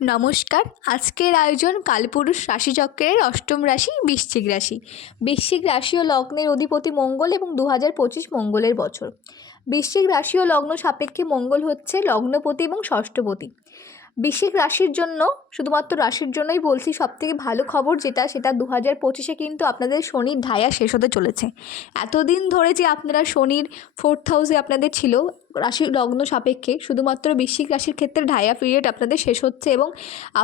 নমস্কার। আজকের আয়োজন কালপুরুষ রাশিচক্রের অষ্টম রাশি বৃশ্চিক রাশি। বৃশ্চিক রাশি ও লগ্নের অধিপতি মঙ্গল এবং 2025 মঙ্গলের বছর। বৃশ্চিক রাশি ও লগ্ন সাপেক্ষে মঙ্গল হচ্ছে লগ্নপতি এবং ষষ্ঠপতি। বৃশ্চিক রাশির জন্য, শুধুমাত্র রাশির জন্যই বলছি, সবথেকে ভালো খবর সেটা 2025-এ কিন্তু আপনাদের শনির ঢাইয়া শেষ হতে চলেছে। এতদিন ধরে যে আপনারা শনির 4th হাউসে আপনাদের ছিল রাশি লগ্ন সাপেক্ষে, শুধুমাত্র বৃশ্চিক রাশির ক্ষেত্রে ঢাইয়া পিরিয়ড আপনাদের শেষ হচ্ছে এবং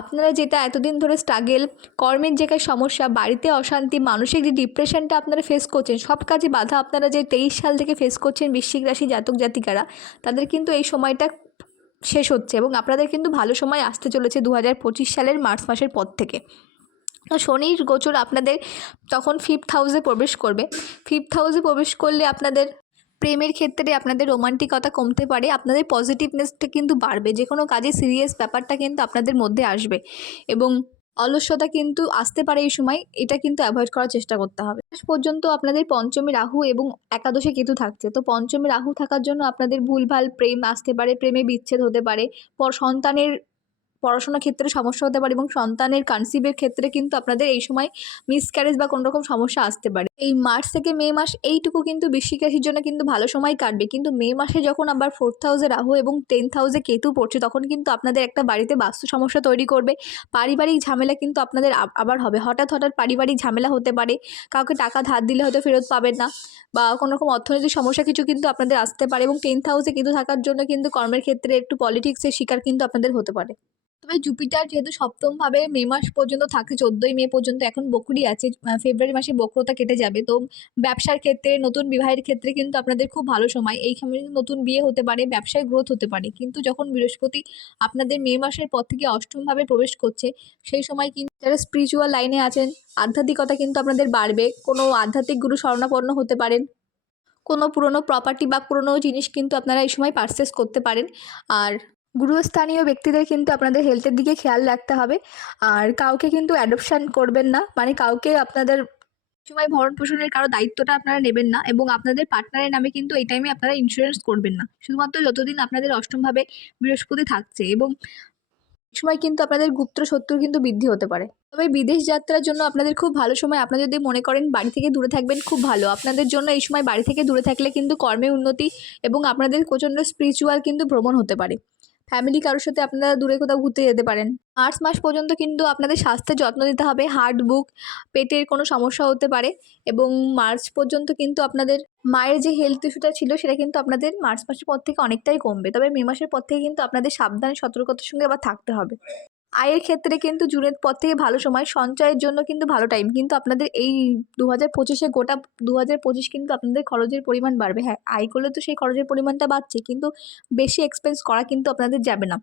আপনারা যেটা এতদিন ধরে স্ট্রাগেল, কর্মের জায়গায় সমস্যা, বাড়িতে অশান্তি, মানসিক যে ডিপ্রেশনটা আপনারা ফেস করছেন, সব কাজে বাধা আপনারা যে 23 সাল থেকে ফেস করছেন বৃশ্চিক রাশি জাতক জাতিকারা, তাদের কিন্তু এই সময়টা শেষ হচ্ছে এবং আপনাদের কিন্তু ভালো সময় আসতে চলেছে 2025 সালের মার্চ মাসের পর থেকে। তো শনির গোচর আপনাদের তখন 5th হাউসে প্রবেশ করবে। 5th হাউসে প্রবেশ করলে আপনাদের প্রেমের ক্ষেত্রে আপনাদের রোমান্টিকতা কমতে পারে, আপনাদের পজিটিভনেসটা কিন্তু বাড়বে, যে কোনো কাজে সিরিয়াস ব্যাপারটা কিন্তু আপনাদের মধ্যে আসবে এবং অলস্যতা কিন্তু আসতে পারে এই সময়, এটা কিন্তু অ্যাভয়েড করার চেষ্টা করতে হবে। শেষ পর্যন্ত আপনাদের পঞ্চমে রাহু এবং একাদশে কেতু থাকছে, তো পঞ্চমে রাহু থাকার জন্য আপনাদের ভুলভাল প্রেম আসতে পারে, প্রেমে বিচ্ছেদ হতে পারে, সন্তানের পড়াশোনার ক্ষেত্রে সমস্যা হতে পারে এবং সন্তানের কনসিভের ক্ষেত্রে কিন্তু আপনাদের এই সময় মিসক্যারেজ বা কোনো রকম সমস্যা আসতে পারে। এই মার্চ থেকে মে মাস এইটুকু কিন্তু বৃশ্চিক রাশির জন্য কিন্তু ভালো সময় কাটবে, কিন্তু মে মাসে যখন আবার 4th হাউসে রাহু এবং 10th হাউসে কেতু পড়ছে, তখন কিন্তু আপনাদের একটা বাড়িতে বাস্তু সমস্যা তৈরি করবে। পারিবারিক ঝামেলা কিন্তু আপনাদের আবার হবে, হঠাৎ পারিবারিক ঝামেলা হতে পারে, কাউকে টাকা ধার দিলে হয়তো ফেরত পাবেন না বা কোনো রকম অর্থনৈতিক সমস্যা কিছু কিন্তু আপনাদের আসতে পারে এবং 10th হাউসে কেতু থাকার জন্য কিন্তু কর্মের ক্ষেত্রে একটু পলিটিক্সের শিকার কিন্তু আপনাদের হতে পারে। তবে জুপিটার যেহেতু সপ্তমভাবে মে মাস পর্যন্ত থাকে, 14ই মে পর্যন্ত এখন বকরি আছে, ফেব্রুয়ারি মাসে বক্রতা কেটে যাবে, তো ব্যবসার ক্ষেত্রে, নতুন বিবাহের ক্ষেত্রে কিন্তু আপনাদের খুব ভালো সময়, এই সময় নতুন বিয়ে হতে পারে, ব্যবসায় গ্রোথ হতে পারে। কিন্তু যখন বৃহস্পতি আপনাদের মে মাসের পর থেকে অষ্টমভাবে প্রবেশ করছে, সেই সময় কিন্তু যারা স্পিরিচুয়াল লাইনে আছেন, আধ্যাত্মিকতা কিন্তু আপনাদের বাড়বে, কোনো আধ্যাত্মিক গুরু শরণাপন্ন হতে পারেন, কোনো পুরনো প্রপার্টি বা পুরনো জিনিস কিন্তু আপনারা এই সময় পারচেস করতে পারেন। আর গুরুস্থানীয় ব্যক্তিদের কিন্তু আপনাদের হেলথের দিকে খেয়াল রাখতে হবে, আর কাউকে কিন্তু অ্যাডপশান করবেন না, মানে কাউকে আপনাদের সময় ভরণ পোষণের কারো দায়িত্বটা আপনারা নেবেন না এবং আপনাদের পার্টনারের নামে কিন্তু এই টাইমে আপনারা ইন্স্যুরেন্স করবেন না, শুধুমাত্র যতদিন আপনাদের অষ্টমভাবে বৃহস্পতি থাকছে। এবং এই সময় কিন্তু আপনাদের গুপ্ত শত্রুর কিন্তু বৃদ্ধি হতে পারে। তবে বিদেশ যাত্রার জন্য আপনাদের খুব ভালো সময়, আপনারা যদি মনে করেন বাড়ি থেকে দূরে থাকবেন, খুব ভালো আপনাদের জন্য এই সময়। বাড়ি থেকে দূরে থাকলে কিন্তু কর্মে উন্নতি এবং আপনাদের প্রচণ্ড স্পিরিচুয়াল কিন্তু ভ্রমণ হতে পারে। ফ্যামিলি কারোর সাথে আপনারা দূরে কোথাও ঘুরতে যেতে পারেন। মার্চ মাস পর্যন্ত কিন্তু আপনাদের স্বাস্থ্যের যত্ন নিতে হবে, হার্ট বুক, পেটের কোনো সমস্যা হতে পারে এবং মার্চ পর্যন্ত কিন্তু আপনাদের মায়ের যে হেলথ ইস্যুটা ছিল সেটা কিন্তু আপনাদের মার্চ মাসের পর থেকে অনেকটাই কমবে। তবে মে মাসের পর থেকে কিন্তু আপনাদের সাবধান সতর্কতার সঙ্গে আবার থাকতে হবে। আয়ের ক্ষেত্রে কিন্তু জুনের পর থেকে ভালো সময়, সঞ্চয়ের জন্য কিন্তু ভালো টাইম, কিন্তু আপনাদের এই 2025-এ গোটা 2025 কিন্তু আপনাদের খরচের পরিমাণ বাড়বে। হ্যাঁ, আয় করলে তো সেই খরচের পরিমাণটা বাড়ছে, কিন্তু বেশি এক্সপেন্স করা কিন্তু আপনাদের যাবে না,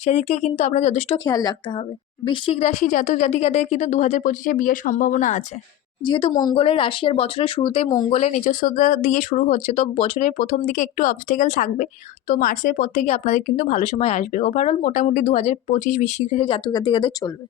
সেদিক থেকে কিন্তু আপনার যথেষ্ট খেয়াল রাখতে হবে। বৃশ্চিক রাশি জাতক জাতিকাদের কিন্তু 2025-এ বিয়ের সম্ভাবনা আছে। যেহেতু মঙ্গলের রাশি আর বছরের শুরুতেই মঙ্গলের নিজস্বতা দিয়ে শুরু হচ্ছে, তো বছরের প্রথম দিকে একটু অবস্টেকেল থাকবে, তো মার্চের পর থেকে আপনাদের কিন্তু ভালো সময় আসবে। ওভারঅল মোটামুটি 2025 বৃশ্চিক রাশি জাতক জাতিকাদের চলবে।